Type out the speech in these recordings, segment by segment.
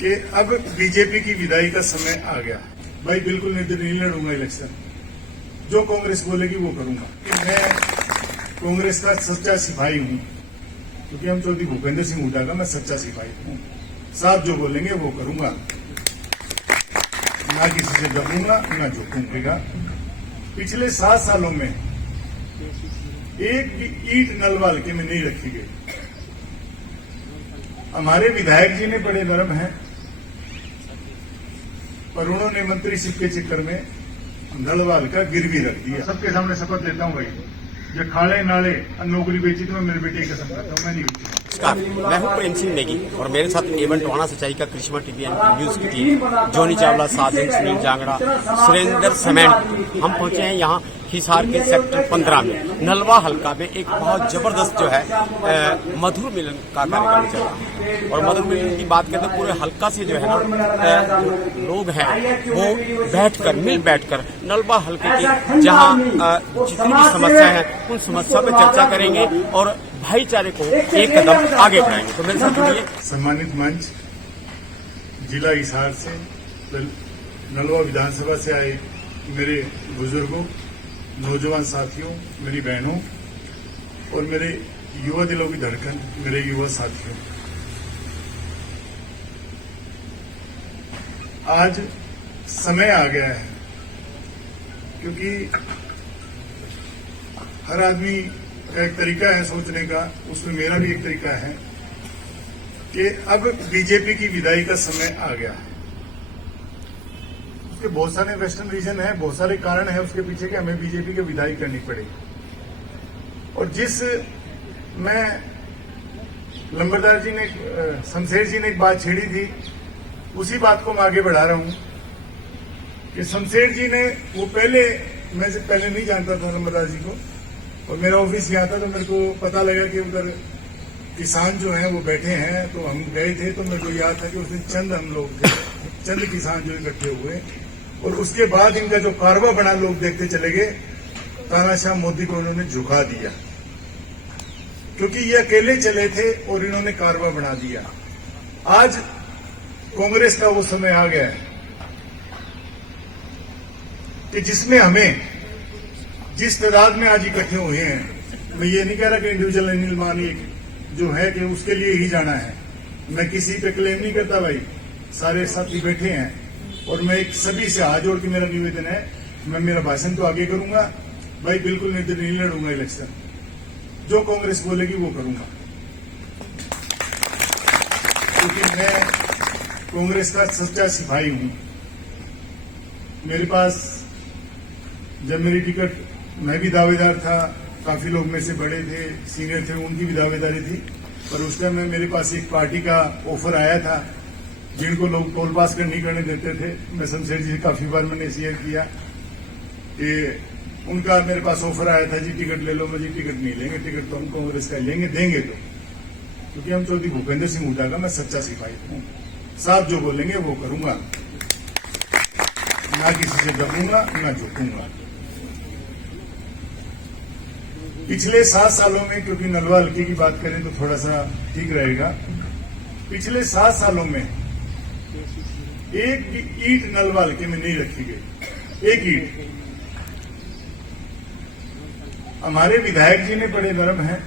कि अब बीजेपी की विदाई का समय आ गया। भाई बिल्कुल नहीं लड़ूंगा इलेक्शन, जो कांग्रेस बोलेगी वो करूंगा। कि मैं कांग्रेस का सच्चा सिपाही हूं, क्योंकि हम चौधरी भूपेंद्र सिंह हुड्डा का मैं सच्चा सिपाही हूं। साहब जो बोलेंगे वो करूंगा, ना किसी से दबूंगा ना झुकूंगा। पिछले 7 सालों में एक भी ईंट नलवाल के में नहीं रखी गई। हमारे विधायक जी ने बड़े नरम हैं, पर उन्होंने मंत्रीशिप के चक्कर में नलवाल का गिरवी रख दिया। सबके सामने शपथ लेता हूं भाई, जो खाले नाले नौकरी बेची तो मैं मेरे बेटे की कसम करता हूं, मैं नहीं बेची। मैं हूं प्रेम सिंह नेगी और मेरे साथ एवन टोहाना सच्चाई का करिश्मा टीवी न्यूज की टीम, जोनी चावला, साजिद, सुनील जांगड़ा, सुरेंद्र समेंट। हम पहुंचे हैं यहाँ हिसार के सेक्टर 15 में नलवा हल्का में एक बहुत जबरदस्त जो है मधुर मिलन का कार्यक्रम चल रहा है। और मधुर मिलन की बात करें तो पूरे हल्का से जो है ना लोग हैं वो मिल बैठकर नलवा हल्के की जहां जितनी भी समस्या है उन समस्या पर चर्चा करेंगे और भाईचारे को एक कदम आगे बढ़ाएंगे। तो मेरे साथ जुड़िए। सम्मानित मंच, जिला हिसार से, नलवा विधानसभा से आए मेरे बुजुर्गों, नौजवान साथियों, मेरी बहनों और मेरे युवा दिलों की धड़कन, मेरे युवा साथियों, आज समय आ गया है, क्योंकि हर आदमी का एक तरीका है सोचने का, उसमें मेरा भी एक तरीका है कि अब बीजेपी की विदाई का समय आ गया है। उसके बहुत सारे वेस्टर्न रीजन है, बहुत सारे कारण है उसके पीछे कि हमें बीजेपी की विदाई करनी पड़ेगी। और जिस मैं लंबरदार जी ने, शमशेर जी ने एक बात छेड़ी थी, उसी बात को मैं आगे बढ़ा रहा हूं कि शमशेर जी ने वो मैं से पहले नहीं जानता था लंबरदार जी को, और मेरा ऑफिस यहाँ था तो मेरे को पता लगा कि उधर किसान जो हैं वो बैठे हैं। तो हम गए थे तो मेरे को याद था कि उस दिन हम लोग थे, चंद किसान जो इकट्ठे हुए, और उसके बाद इनका जो कारवा बना लोग देखते चले गए। तानाशाह मोदी को उन्होंने झुका दिया, क्योंकि ये अकेले चले थे और इन्होंने कारवा बना दिया। आज कांग्रेस का वो समय आ गया है कि जिसमें हमें जिस तादाद में आज इकट्ठे हुए हैं, मैं ये नहीं कह रहा कि इंडिविजुअल अनिल मानी जो है कि उसके लिए ही जाना है, मैं किसी पे क्लेम नहीं करता भाई, सारे साथी बैठे हैं। और मैं एक सभी से हाथ जोड़ के मेरा निवेदन है, मैं मेरा भाषण तो आगे करूंगा भाई, बिल्कुल नहीं लड़ूंगा इलेक्शन, जो कांग्रेस बोलेगी वो करूंगा। क्योंकि मैं कांग्रेस का सच्चा सिपाही हूं। मेरे पास जब मेरी टिकट, मैं भी दावेदार था, काफी लोग में से बड़े थे, सीनियर थे, उनकी भी दावेदारी थी, पर उस टाइम में मेरे पास एक पार्टी का ऑफर आया था जिनको लोग टोल पास नहीं करने देते थे। मैं शमशेर जी से काफी बार मैंने शेयर किया कि उनका मेरे पास ऑफर आया था, जी टिकट ले लो। मुझे टिकट नहीं लेंगे, टिकट तो हम कांग्रेस का लेंगे, देंगे तो, क्योंकि हम चौधरी भूपेंद्र सिंह हुड्डा का मैं सच्चा सिपाही हूं। साहब जो बोलेंगे वो करूंगा, ना किसी से दबूंगा ना झुकूंगा। पिछले 7 सालों में, क्योंकि नलवा हल्के की बात करें तो थोड़ा सा ठीक रहेगा, पिछले 7 सालों में एक भी ईंट नलवा हल्के में नहीं रखी गई, एक ईंट। हमारे विधायक जी ने बड़े नरम हैं,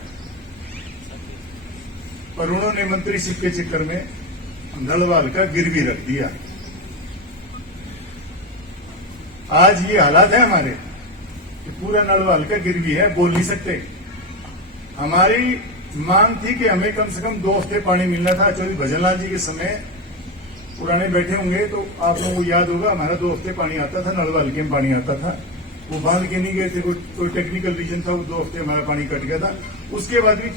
पर उन्होंने मंत्रीशिप के चक्कर में नलवा हल्का गिरवी रख दिया। आज ये हालात है हमारे कि पूरा नलवा हल्का गिरवी है, बोल नहीं सकते। हमारी मांग थी कि हमें कम से कम 2 हफ्ते पानी मिलना था। चौधरी भजनलाल जी के समय, पुराने बैठे होंगे तो आप लोगों को याद होगा, हमारा 2 हफ्ते पानी आता था, नलवा हल्के में पानी आता था। वो बांध के नहीं गए थे, कोई टेक्निकल रीजन था, वो 2 हफ्ते हमारा पानी कट गया था। उसके बाद भी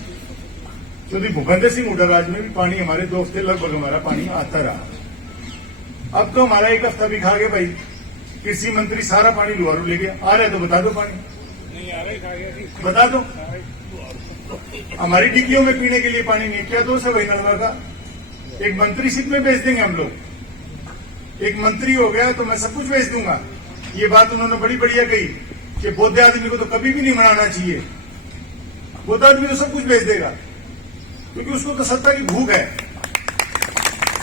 चौधरी भूपेंद्र सिंह हुड्डा राज में भी पानी हमारे 2 हफ्ते लगभग हमारा पानी आता रहा। अब तो हमारा 1 हफ्ता भी खा गया भाई। कृषि मंत्री सारा पानी लुहारू ले गया। आ रहा है तो बता दो, पानी नहीं आ रहा, बता दो। हमारी डिग्गियों में पीने के लिए पानी नहीं, क्या दोष है भाई नलवा का? एक मंत्रीशिप में बेच देंगे हम लोग। एक मंत्री हो गया तो मैं सब कुछ बेच दूंगा। ये बात उन्होंने बड़ी बढ़िया कही कि बौद्ध आदमी को तो कभी भी नहीं मनाना चाहिए। बौद्ध आदमी तो सब कुछ बेच देगा, क्योंकि उसको तो सत्ता की भूख है,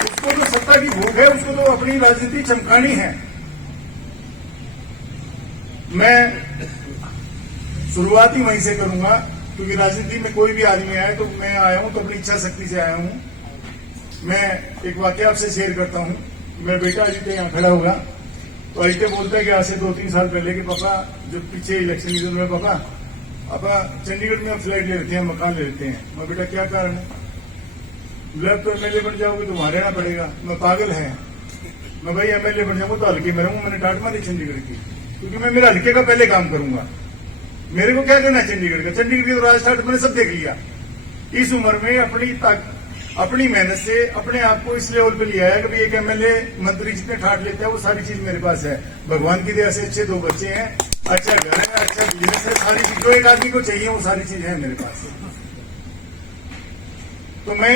उसको तो सत्ता सत्ता की भूख है, उसको तो अपनी राजनीति चमकानी है। मैं शुरुआत ही वहीं से करूंगा, क्योंकि राजनीति में कोई भी आदमी आए तो मैं आया हूं तो अपनी इच्छा शक्ति से आया हूं। मैं एक वाकया आपसे शेयर करता हूं। मेरा बेटा अजित यहाँ खड़ा होगा तो अजित बोलता है कि आज से 2-3 साल पहले कि पापा, जब पीछे इलेक्शन सीजन में, पापा चंडीगढ़ में अब फ्लैट ले लेते हैं, मकान ले लेते हैं। मैं, बेटा क्या कारण है? तो एमएलए बन जाओगे तो वहां रहना पड़ेगा। मैं, पागल है? मैं, भाई एमएलए बन जाऊंगा तो हल्के में रहूंगा। मैंने टाट मारी चंडीगढ़ की, क्योंकि मैं मेरा हल्के का पहले काम करूंगा। मेरे को क्या करना है चंडीगढ़ का? चंडीगढ़ की तो राजस्थान मैंने सब देख लिया। इस उम्र में अपनी मेहनत से अपने आप को इस लेवल पे लिया है कि एक एमएलए मंत्री जितने ठाट लेते हैं वो सारी चीज मेरे पास है। भगवान की दया से अच्छे 2 बच्चे हैं, अच्छा घर है, अच्छा बिजनेस है, सारी चीज जो एक आदमी को चाहिए वो सारी चीज है मेरे पास। तो मैं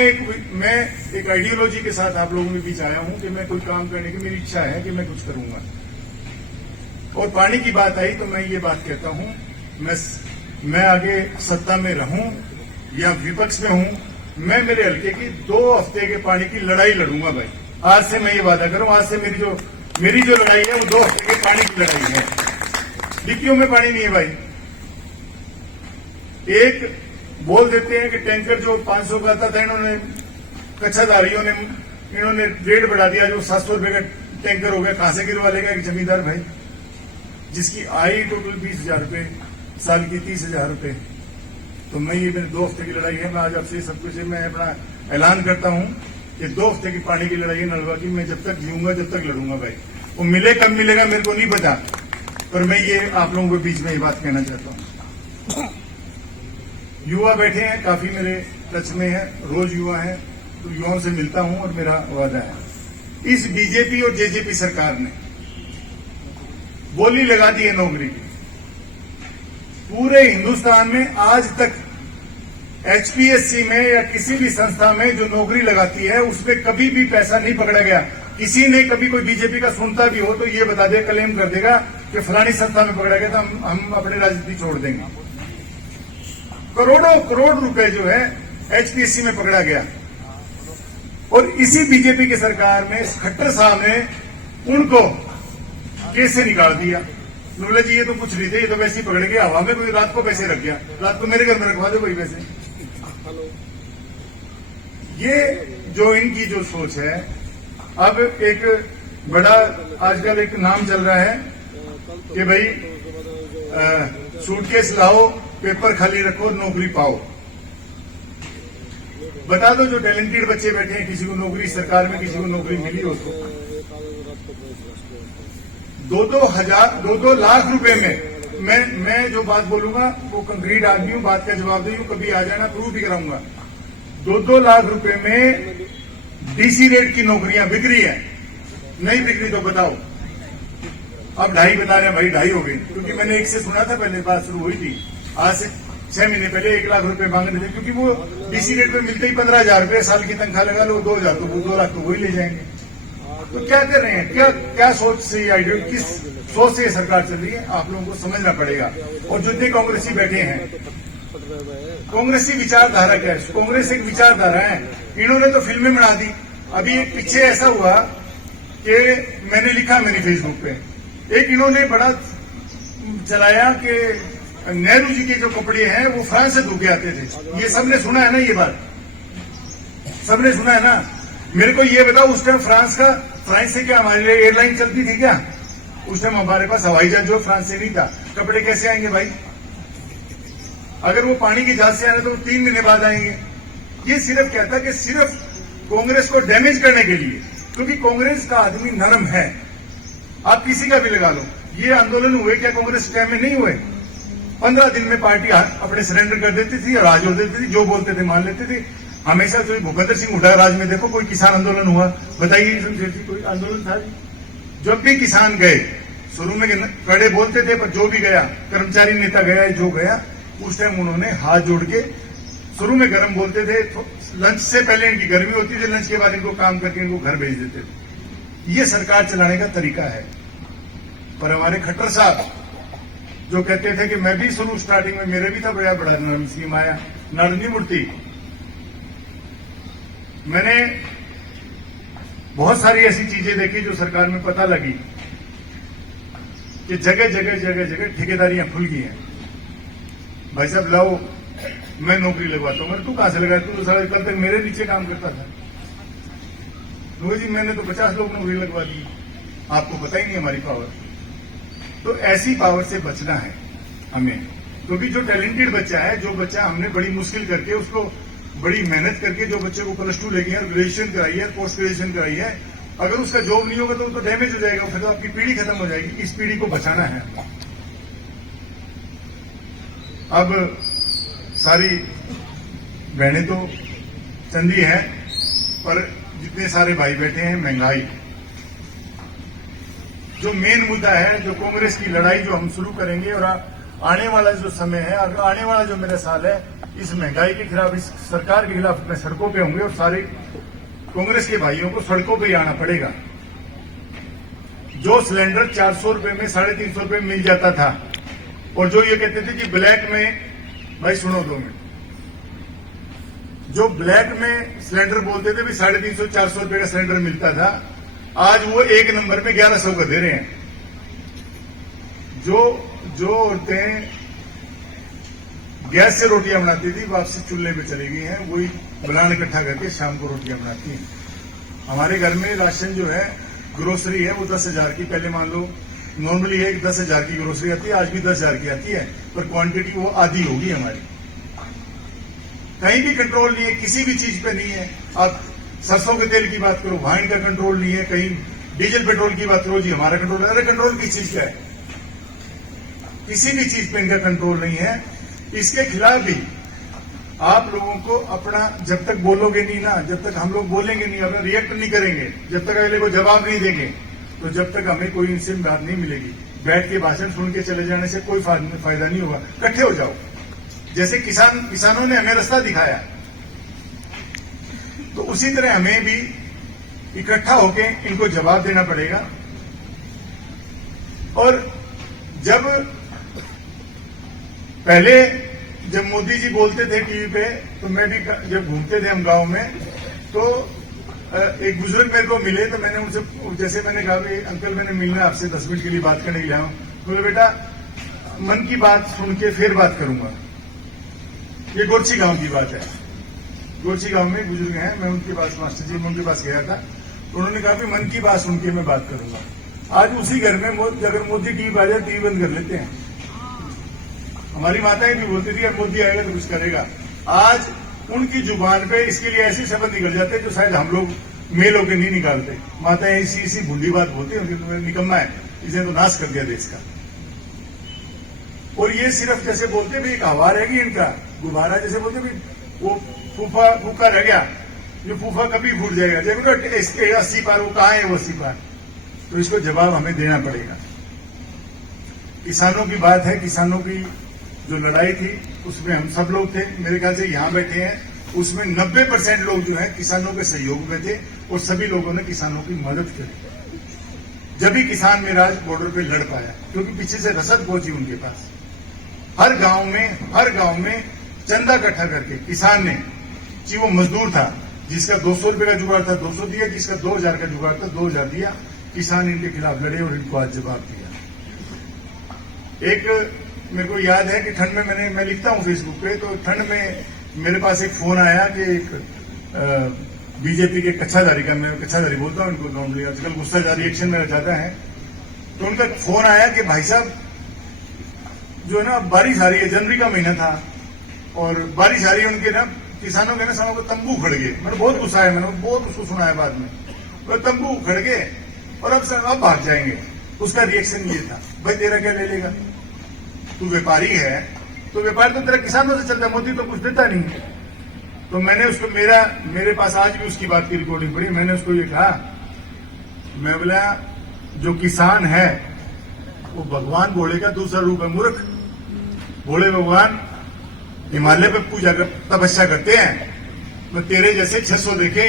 एक आइडियोलॉजी के साथ आप लोगों के बीच आया हूं कि मैं कोई काम करने की मेरी इच्छा है कि मैं कुछ करूंगा। और पानी की बात आई तो मैं ये बात कहता हूं, मैं आगे सत्ता में रहूं या विपक्ष में हूं, मैं मेरे हल्के की 2 हफ्ते के पानी की लड़ाई लड़ूंगा भाई। आज से मैं ये वादा करूं, आज से मेरी जो लड़ाई है वो 2 हफ्ते के पानी की लड़ाई है। डिक्कियों में पानी नहीं है भाई। एक बोल देते हैं कि टैंकर जो 500 का आता था, इन्होंने कच्छाधारियों ने इन्होंने रेट बढ़ा दिया, जो 700 रुपए का टैंकर हो गया। कहां से गिरवा लेगा एक जमींदार भाई, जिसकी आय टोटल 20,000 रुपए, साल की 30,000 रुपए। तो मैं ये मेरे 2 हफ्ते की लड़ाई है। मैं आज आपसे सब कुछ मैं अपना ऐलान करता हूं कि 2 हफ्ते की पानी की लड़ाई है नलवा की। मैं जब तक जीऊंगा जब तक लड़ूंगा भाई। वो मिले कब मिलेगा मेरे को नहीं पता, पर मैं ये आप लोगों के बीच में ये बात कहना चाहता हूं। युवा बैठे हैं, काफी मेरे टच में है, रोज युवा है, तो युवाओं से मिलता हूं और मेरा वादा है। इस बीजेपी और जेजेपी सरकार ने बोली लगा दी है नौकरी की। पूरे हिंदुस्तान में आज तक एचपीएससी में या किसी भी संस्था में जो नौकरी लगाती है उसमें कभी भी पैसा नहीं पकड़ा गया। किसी ने कभी कोई बीजेपी का सुनता भी हो तो ये बता दे, क्लेम कर देगा कि फलानी संस्था में पकड़ा गया था, हम अपनी राजनीति छोड़ देंगे। करोड़ रुपए जो है एचपीएससी में पकड़ा गया। और इसी बीजेपी की सरकार में खट्टर साहब ने उनको केस से निकाल दिया। बोले जी ये तो कुछ नहीं थे, ये तो वैसे ही पकड़ गया, हवा में कोई रात को पैसे रख गया, रात को मेरे घर में रखवा दो कोई पैसे। ये जो इनकी जो सोच है, अब एक बड़ा आजकल एक नाम चल रहा है कि भाई सूटकेस लाओ, पेपर खाली रखो, नौकरी पाओ। बता दो जो टैलेंटेड बच्चे बैठे हैं, किसी को नौकरी सरकार में, किसी को नौकरी मिली हो तो 2-2 लाख रुपए में मैं जो बात बोलूंगा वो कंक्रीट आदमी हूं, बात का जवाब दूं, कभी आ जाना प्रूफ भी कराऊंगा। 2-2 लाख रुपए में डीसी रेट की नौकरियां बिक रही है। नहीं बिक रही तो बताओ। अब 2.5 बता रहे हैं भाई, 2.5 हो गई, क्योंकि मैंने 1 से सुना था, पहले बात शुरू हुई थी। आज से 6 महीने पहले 1 लाख रुपए मांग रहे थे, क्योंकि वो डीसी रेट पे मिलते ही 15,000 रुपए साल की तनख्वाह लगा लो, 2,000 तो वो 2 लाख तो वही ले जाएंगे। तो क्या कर रहे हैं, क्या सोच से, किस सोच से ये सरकार चल रही है, आप लोगों को समझना पड़ेगा। और जितने कांग्रेसी बैठे हैं, कांग्रेसी विचारधारा क्या है? कांग्रेस एक विचारधारा है, इन्होंने तो फिल्में बना दी। अभी एक पीछे ऐसा हुआ कि मैंने लिखा मेरी फेसबुक पे, एक इन्होंने बड़ा चलाया कि नेहरू जी के जो कपड़े हैं वो फ्रांस से धोके आते थे। ये सबने सुना है ना, ये बात सबने सुना है ना। मेरे को ये बताओ, उस टाइम फ्रांस से क्या हमारे लिए एयरलाइन चलती थी क्या? उस टाइम हमारे पास हवाई जहाज जो फ्रांस से नहीं था। कपड़े कैसे आएंगे भाई? अगर वो पानी की जहाज से आने तो 3 महीने बाद आएंगे। ये सिर्फ क्या था कि सिर्फ कांग्रेस को डैमेज करने के लिए, क्योंकि कांग्रेस का आदमी नरम है। आप किसी का भी लगा लो, ये आंदोलन हुए क्या कांग्रेस टाइम में नहीं हुए? 15 दिन में पार्टी अपने सरेंडर कर देती थी, राज हो देती थी, जो बोलते थे मान लेते थे। हमेशा जो भूपेंद्र सिंह हुड्डा राज में देखो कोई किसान आंदोलन हुआ, बताइए कोई आंदोलन था? जब भी किसान गए, शुरू में कड़े बोलते थे, पर जो भी गया, कर्मचारी नेता गया, जो गया, उस टाइम उन्होंने हाथ जोड़ के, शुरू में गर्म बोलते थे, तो लंच से पहले इनकी गर्मी होती थी, लंच के बाद इनको काम करके इनको घर भेज देते थे। ये सरकार चलाने का तरीका है। पर हमारे खट्टर साहब जो कहते थे कि मैं भी शुरू स्टार्टिंग में मेरे भी था बड़ा नरम स्कीम आया, नारंगी मूर्ति, मैंने बहुत सारी ऐसी चीजें देखी जो सरकार में पता लगी कि जगह जगह जगह जगह ठेकेदारियां खुल गई हैं। भाई साहब लाओ, मैं नौकरी लगवाता हूं। तू कहां से लगा? तू तो सारा कल तक मेरे नीचे काम करता था। जी मैंने तो 50 लोग नौकरी लगवा दी, आपको पता ही नहीं हमारी पावर। तो ऐसी पावर से बचना है हमें, क्योंकि जो टैलेंटेड बच्चा है, जो बच्चा हमने बड़ी मुश्किल करके उसको बड़ी मेहनत करके जो बच्चे को +2 ले गए और ग्रेजुएशन कराई है, पोस्ट ग्रेजुएशन कराई है, अगर उसका जॉब नहीं होगा तो वो तो डैमेज हो जाएगा, फिर तो आपकी पीढ़ी खत्म हो जाएगी। इस पीढ़ी को बचाना है। अब सारी बहनें तो चंदी हैं, पर जितने सारे भाई बैठे हैं, महंगाई जो मेन मुद्दा है, जो कांग्रेस की लड़ाई जो हम शुरू करेंगे, और आने वाला जो समय है, अगर आने वाला जो मेरा साल है, इस महंगाई के खिलाफ, इस सरकार के खिलाफ मैं सड़कों पे होंगे और सारे कांग्रेस के भाइयों को सड़कों पे ही आना पड़ेगा। जो सिलेंडर 400 रुपए में, 350 रुपए में मिल जाता था, और जो ये कहते थे कि ब्लैक में, भाई सुनो 2 मिनट, जो ब्लैक में सिलेंडर बोलते थे भी 350-400 रुपए का सिलेंडर मिलता था, आज वो 1 नंबर में 1100 का दे रहे हैं। जो औरतें गैस से रोटियां बनाती थी, वापसी चूल्हे पे चली गई हैं, वही बनान इकट्ठा करके शाम को रोटियां बनाती हैं। हमारे घर में राशन जो है, ग्रोसरी है, वो 10,000 की, पहले मान लो नॉर्मली है 10,000 की ग्रोसरी आती है, आज भी 10,000 की आती है, पर क्वांटिटी वो आधी होगी हमारी। कहीं भी कंट्रोल नहीं है, किसी भी चीज पे नहीं है। आप सरसों के तेल की बात करो, वाइन का कंट्रोल नहीं है, कहीं डीजल पेट्रोल की बात करो, जी हमारा कंट्रोल है। अरे कंट्रोल किस चीज का है? किसी भी चीज पे इनका कंट्रोल नहीं है। इसके खिलाफ भी आप लोगों को अपना, जब तक बोलोगे नहीं ना, जब तक हम लोग बोलेंगे नहीं, अपना रिएक्ट नहीं करेंगे, जब तक अगले को जवाब नहीं देंगे, तो जब तक हमें कोई इनसे बात नहीं मिलेगी। बैठ के भाषण सुन के चले जाने से कोई फायदा नहीं होगा। इकट्ठे हो जाओ, जैसे किसानों ने हमें रास्ता दिखाया, तो उसी तरह हमें भी इकट्ठा होके इनको जवाब देना पड़ेगा। और पहले जब मोदी जी बोलते थे टीवी पे, तो मैं भी, जब घूमते थे हम गांव में, तो एक बुजुर्ग मेरे को मिले, तो मैंने उनसे, जैसे मैंने कहा कि अंकल मैंने मिलना आपसे 10 मिनट के लिए बात करने के लिए आया हूं। बोले बेटा मन की बात सुन के फिर बात करूंगा। ये गोरछी गांव की बात है। गोरछी गांव में एक बुजुर्ग हैं, मैं उनके पास, मास्टर जी, मैं उनके पास गया था, तो उन्होंने कहा कि मन की बात सुन के मैं बात करूंगा। आज उसी घर में अगर मोदी टीवी आ जाए, टीवी बंद कर लेते हैं। हमारी माताएं भी बोलती थी, अब मोदी आएगा तो कुछ करेगा। आज उनकी जुबान पे इसके लिए ऐसे शब्द निकल जाते हैं जो शायद हम लोग मेल होकर नहीं निकालते। माताएं इसी भूली बात बोलती है, उनकी निकम्मा है, इसने तो नाश कर दिया देश का। और ये सिर्फ जैसे बोलते भी, एक हवा रहेगी इनका, गुब्बारा जैसे बोलते भी, वो फूफा रह गया, जो फूफा कभी फूट जाएगा। देखो 80 पार, वो कहाँ है वो 80 पार? तो इसको जवाब हमें देना पड़ेगा। किसानों की बात है, किसानों की जो लड़ाई थी उसमें हम सब लोग थे। मेरे ख्याल से यहां बैठे हैं, उसमें 90% लोग जो है किसानों के सहयोग में थे, और सभी लोगों ने किसानों की मदद करी। जब भी किसान मेरा आज बॉर्डर पे लड़ पाया, क्योंकि पीछे से रसद पहुंची उनके पास। हर गांव में चंदा इकट्ठा करके किसान ने, जी वो मजदूर था, जिसका 200 रुपए का जुगाड़ था 200 दिया, जिसका 2000 का जुगाड़ था 2000 दिया। किसान इनके खिलाफ लड़े और इनको आज जवाब दिया। एक मेरे को याद है कि ठंड में मैं लिखता हूं फेसबुक पे, तो ठंड में मेरे पास एक फोन आया कि एक बीजेपी के कच्छाधारी का, मैं कच्छाधारी बोलता हूं इनको नॉर्मली, आजकल गुस्सा जारी रिएक्शन मेरा ज्यादा है, तो उनका फोन आया कि भाई साहब जो है ना, बारिश आ रही है, जनवरी का महीना था और बारिश आ रही है, उनके ना किसानों के ना समों को तंबू खड़ गए। मैंने बहुत गुस्सा है, मैंने बहुत उसको सुनाया बाद में, तो तंबू खड़ गए और अब भाग जाएंगे। उसका रिएक्शन ये था, भाई तेरा क्या ले लेगा, तू व्यापारी है, तो व्यापार तो तेरा किसानों से चलता है, मोदी तो कुछ देता नहीं। तो मैंने उसको, मेरे पास आज भी उसकी बात की रिकॉर्डिंग पड़ी, मैंने उसको ये कहा, मैं बोला जो किसान है वो भगवान भोले का दूसरा रूप है, मूर्ख। भोले भगवान हिमालय पे पूजा कर, तपस्या करते हैं, तो तेरे जैसे 600 देखे,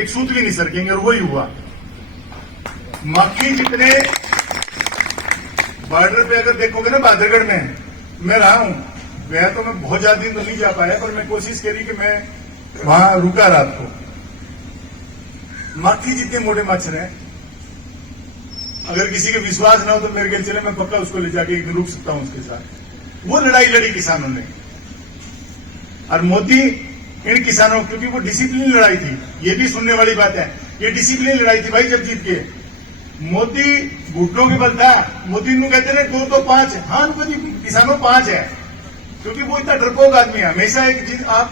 एक सूत भी नहीं सरकेंगे, और वही हुआ। मक्खी जितने बॉर्डर पे अगर देखोगे ना, बहादुरगढ़ में मैं रहा हूं, गया तो मैं बहुत ज्यादा दिन तो नहीं जा पाया, पर मैं कोशिश करी कि मैं वहां रुका रात को। माखी जितने मोटे मच्छर हैं। अगर किसी के विश्वास ना हो तो मेरे ख्याल चले, मैं पक्का उसको ले जाके एक दिन रुक सकता हूं उसके साथ। वो लड़ाई लड़ी किसानों ने, और मोदी इन किसानों, क्योंकि वो डिसिप्लिन लड़ाई थी, ये भी सुनने वाली बात है, ये डिसिप्लिन लड़ाई थी भाई। जब जीत के मोदी घुटनों के बल था, मोदी नु कहते रहे 2 तो 5, हाँ उनको जी किसानों 5 है, क्योंकि वो इतना डरपोक आदमी है। हमेशा एक चीज, आप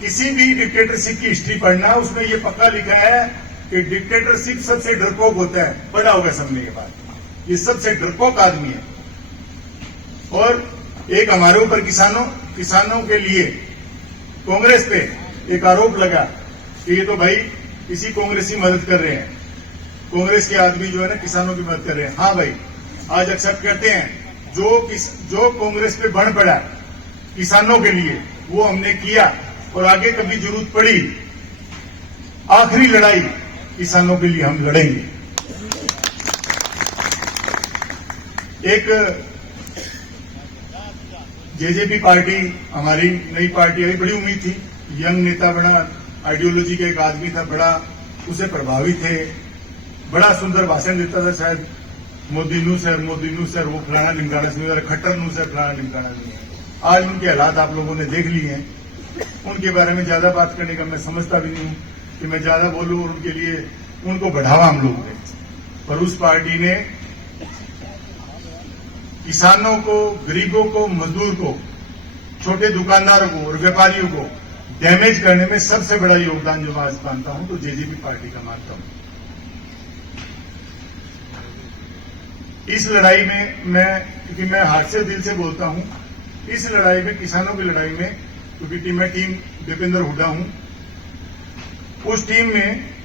किसी भी डिक्टेटरशिप की हिस्ट्री पढ़ना, उसमें ये पक्का लिखा है कि डिक्टेटरशिप सबसे डरपोक होता है। पढ़ा होगा सबने ये बात, ये सबसे डरपोक आदमी है। और एक हमारे ऊपर किसानों के लिए कांग्रेस पे एक आरोप लगा कि ये तो भाई किसी कांग्रेसी मदद कर रहे हैं, कांग्रेस के आदमी जो है ना किसानों की मदद कर रहे हैं। हाँ भाई, आज एक्सेप्ट करते हैं, जो कांग्रेस पे बढ़ पड़ा किसानों के लिए वो हमने किया, और आगे कभी जरूरत पड़ी, आखिरी लड़ाई किसानों के लिए हम लड़ेंगे। एक जेजेपी पार्टी, हमारी नई पार्टी आई, बड़ी उम्मीद थी, यंग नेता बना, आइडियोलॉजी का एक आदमी था, बड़ा उसे प्रभावित थे, बड़ा सुंदर भाषण देता था, शायद मोदी नू सर वो फलाना लिंगाना से, खट्टर नू सर फलाना लिंगाना नहीं है। आज उनके हालात आप लोगों ने देख लिए हैं, उनके बारे में ज्यादा बात करने का मैं समझता भी नहीं हूं कि मैं ज्यादा बोलूं, और उनके लिए उनको बढ़ावा हम लोगों ने। पर उस पार्टी ने किसानों को, गरीबों को, मजदूर को, छोटे दुकानदारों को और व्यापारियों को डैमेज करने में सबसे बड़ा योगदान जो मैं आज मानता हूं तो जेजेपी पार्टी का मानता हूं। इस लड़ाई में क्योंकि मैं हाथ से दिल से बोलता हूं, इस लड़ाई में, किसानों की लड़ाई में, क्योंकि मैं टीम दीपेंद्र हुड्डा हूं, उस टीम में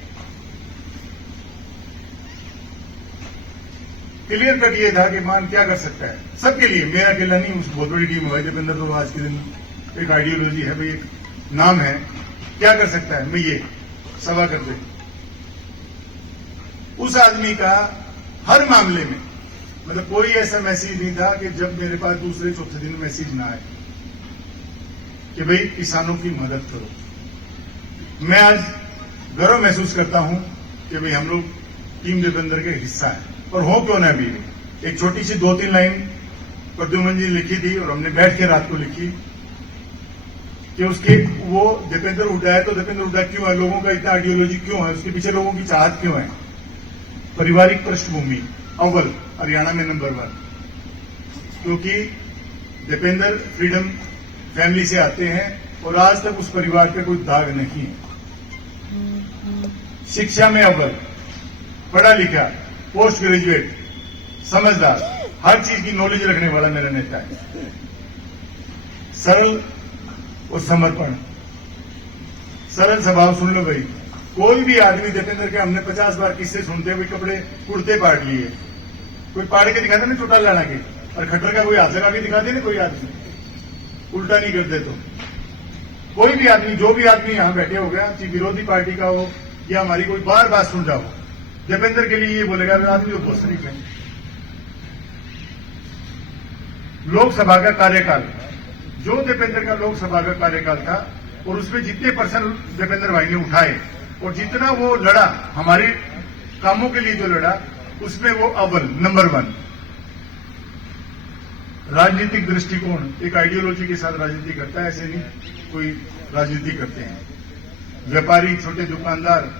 क्लियर कट ये था कि मान क्या कर सकता है सबके लिए, मेरा अकेला नहीं, उस बहुत बड़ी टीम है। दीपेंद्र तो आज के दिन एक आइडियोलॉजी है भाई, एक नाम है, क्या कर सकता है, मैं ये सभा कर दे। उस आदमी का हर मामले में, मतलब कोई ऐसा मैसेज नहीं था कि जब मेरे पास दूसरे चौथे दिन मैसेज ना आए कि भाई किसानों की मदद करो। मैं आज गर्व महसूस करता हूं कि भाई हम लोग टीम दीपेंद्र के हिस्सा है, और हो क्यों ना भी। एक छोटी सी 2-3 लाइन प्रद्युमन जी ने लिखी थी, और हमने बैठ के रात को लिखी कि उसके वो दीपेंद्र हुड्डा है, तो दीपेंद्र हुड्डा क्यों है, लोगों का इतना आइडियोलॉजी क्यों है, उसके पीछे लोगों की चाहत क्यों है। पारिवारिक पृष्ठभूमि अव्वल हरियाणा में नंबर 1, क्योंकि दीपेंद्र फ्रीडम फैमिली से आते हैं और आज तक उस परिवार पे कोई दाग नहीं है। शिक्षा में अव्वल, पढ़ा लिखा, पोस्ट ग्रेजुएट, समझदार, हर चीज की नॉलेज रखने वाला मेरा नेता है। सरल और समर्पण, सरल स्वभाव। सुन लो भाई, कोई भी आदमी दीपेंद्र के हमने 50 बार किस्से सुनते हुए, कपड़े कुर्ते पाट लिए, कोई पाड़ के दिखाते ना चुटा लाना के, और खट्टर का कोई हाथ लगा के दिखाते ना कोई आदमी, उल्टा नहीं करते। तो कोई भी आदमी, जो भी आदमी यहां बैठे हो गया, चाहे विरोधी पार्टी का हो या हमारी कोई बार बात सुन रहा हो, दीपेंद्र के लिए ये बोलेगा आदमी जो बहुत शरीफ है। लोकसभा का कार्यकाल, जो दीपेंद्र का लोकसभा का कार्यकाल था, और उसमें जितने % दीपेंद्र भाई ने उठाए और जितना वो लड़ा, हमारे कामों के लिए जो लड़ा, उसमें वो अव्वल नंबर 1। राजनीतिक दृष्टिकोण, एक आइडियोलॉजी के साथ राजनीति करता है, ऐसे नहीं कोई राजनीति करते हैं। व्यापारी, छोटे दुकानदार,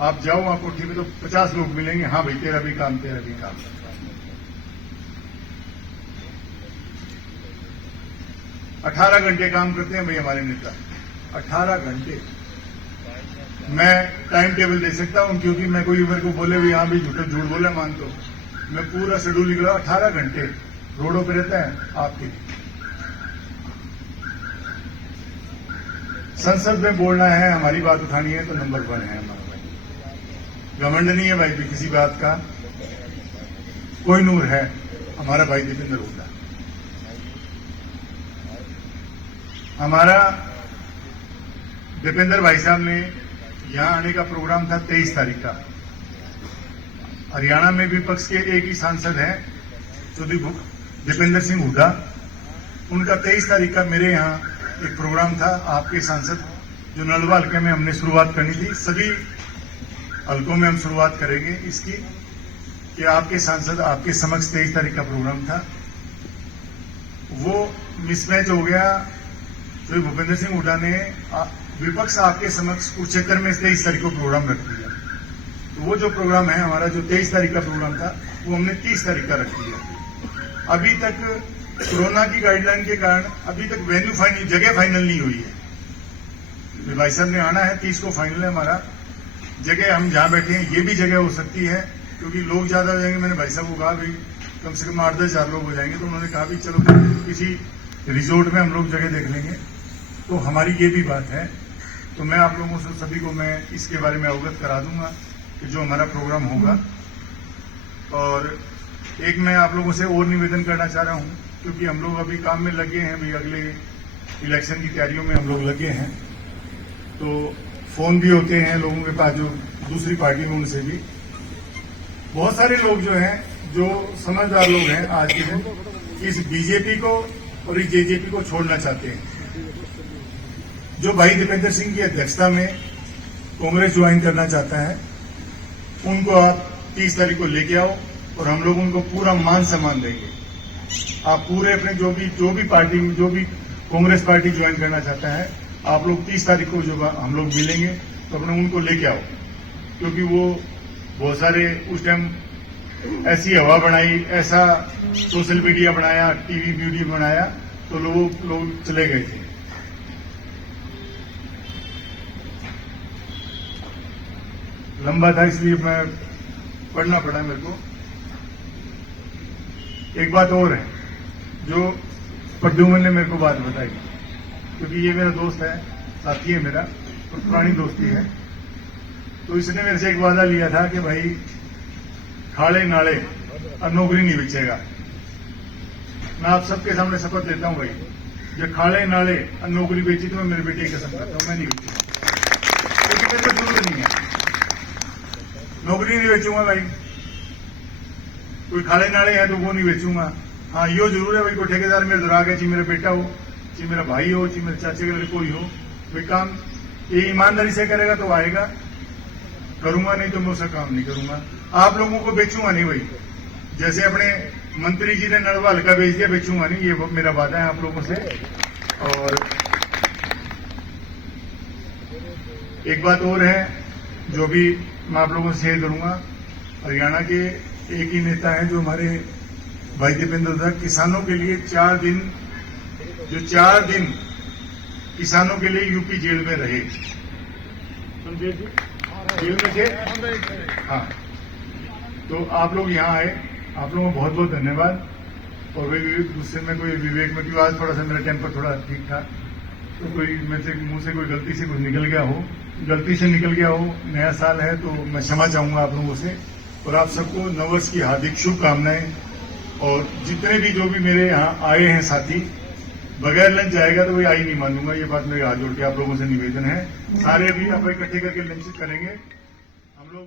आप जाओ वहां कोठी में तो 50 लोग मिलेंगे, हाँ भाई तेरा भी काम, तेरा भी काम। 18 घंटे काम करते हैं भाई हमारे नेता, 18 घंटे। मैं टाइम टेबल दे सकता हूं, क्योंकि मैं कोई मेरे को बोले भी हाँ भाई झूठ बोले मान, तो मैं पूरा शेड्यूल निकला, 18 घंटे रोडों पे रहता है आपके। संसद में बोलना है, हमारी बात उठानी है तो नंबर 1 है हमारा भाई। घमंड नहीं है भाई किसी बात का, कोई नूर है हमारा भाई दीपेंद्र हुड्डा। हमारा दीपेंद्र भाई साहब ने यहां आने का प्रोग्राम था 23 तारीख का। हरियाणा में विपक्ष के एक ही सांसद हैं चौधरी दीपेंद्र सिंह हुड्डा, उनका 23 तारीख का मेरे यहां एक प्रोग्राम था। आपके सांसद जो नलवा हल्के में हमने शुरुआत करनी थी, सभी हल्कों में हम शुरुआत करेंगे इसकी कि आपके सांसद आपके समक्ष 23 तारीख का प्रोग्राम था, वो मिसमैच हो गया। तो भूपेंद्र सिंह हुड्डा ने विपक्ष आपके समक्ष कुरुक्षेत्र में 23 तारीख को प्रोग्राम रख दिया। तो वो जो प्रोग्राम है हमारा, जो 23 तारीख का प्रोग्राम था, वो हमने 30 तारीख का रख दिया। अभी तक कोरोना की गाइडलाइन के कारण अभी तक वेन्यू फाइनल, जगह फाइनल नहीं हुई है। भाई साहब ने आना है, 30 को फाइनल है हमारा। जगह हम जहां बैठे हैं ये भी जगह हो सकती है, क्योंकि लोग ज्यादा हो जाएंगे। मैंने भाई साहब को कहा भाई कम से कम 8-10 हजार लोग हो जाएंगे, तो उन्होंने कहा भी चलो किसी रिजोर्ट में हम लोग जगह देख लेंगे। तो हमारी ये भी बात है। तो मैं आप लोगों से सभी को मैं इसके बारे में अवगत करा दूंगा कि जो हमारा प्रोग्राम होगा। और एक मैं आप लोगों से और निवेदन करना चाह रहा हूं, क्योंकि हम लोग अभी काम में लगे हैं भाई, अगले इलेक्शन की तैयारियों में हम लोग लगे हैं। तो फोन भी होते हैं लोगों के पास जो दूसरी पार्टी में, उनसे भी बहुत सारे लोग जो हैं, जो समझदार लोग हैं आज के दिन, इस बीजेपी को और इस जेजेपी को छोड़ना चाहते हैं। जो भाई दीपेंद्र सिंह की अध्यक्षता में कांग्रेस ज्वाइन करना चाहता है, उनको आप 30 तारीख को लेके आओ और हम लोग उनको पूरा मान सम्मान देंगे। आप पूरे अपने जो भी पार्टी में, जो भी कांग्रेस पार्टी ज्वाइन करना चाहता है, आप लोग 30 तारीख को जो हम लोग मिलेंगे तो अपने उनको लेके आओ। क्योंकि वो बहुत सारे उस टाइम ऐसी हवा बनाई, ऐसा सोशल मीडिया बनाया, टीवी वीडियो बनाया, तो लोग चले गए थे। लंबा था इसलिए मैं पढ़ना पड़ा मेरे को। एक बात और है जो प्रद्युम्न ने मेरे को बात बताई, क्योंकि ये मेरा दोस्त है, साथी है मेरा, और पुरानी दोस्ती है। तो इसने मेरे से एक वादा लिया था कि भाई खाड़े नाले और नौकरी नहीं बेचेगा। मैं आप सबके सामने शपथ लेता हूं भाई, जो खाड़े नाले और नौकरी बेची तो मैं मेरे बेटे की कसम खाता हूं, मैं नहीं बेचूंगा, क्योंकि मेरे को जरूरत नहीं है। नौकरी नहीं बेचूंगा भाई, कोई खाड़े नाले है तो वो नहीं बेचूंगा। हाँ, यो जरूर है भाई, कोई ठेकेदार मेरे दुरा गया, चाहे मेरा बेटा हो, चाहे मेरा भाई हो, चाहे मेरे चाचे के कोई हो, भाई काम ये ईमानदारी से करेगा तो आएगा, करूंगा नहीं तो मैं उसका काम नहीं करूंगा। आप लोगों को बेचूंगा नहीं भाई, जैसे अपने मंत्री जी ने नलवा हल्का बेच दिया, बेचूंगा नहीं, ये मेरा वादा है आप लोगों से। और एक बात और है जो भी मैं आप लोगों से शेयर करूंगा, हरियाणा के एक ही नेता है जो हमारे भाई दीपेंद्र था, किसानों के लिए 4 दिन किसानों के लिए यूपी जेल में रहे। जेल में थे, हाँ। तो आप लोग यहाँ आए, आप लोगों को बहुत बहुत धन्यवाद। और भाई गुस्से में कोई विवेक में, क्यों आज थोड़ा सा मेरा टेम्पर थोड़ा ठीक था, तो कोई मेरे से मुंह से कोई गलती से कुछ निकल गया हो, नया साल है तो मैं क्षमा चाहूंगा आप लोगों से। और आप सबको नववर्ष की हार्दिक शुभकामनाएं। और जितने भी जो भी मेरे यहाँ आए हैं साथी, बगैर लंच जाएगा तो कोई आई नहीं मानूंगा, ये बात मेरे हाथ जोड़ के आप लोगों से निवेदन है। सारे अभी आप इकट्ठे करके लंच करेंगे हम लोग।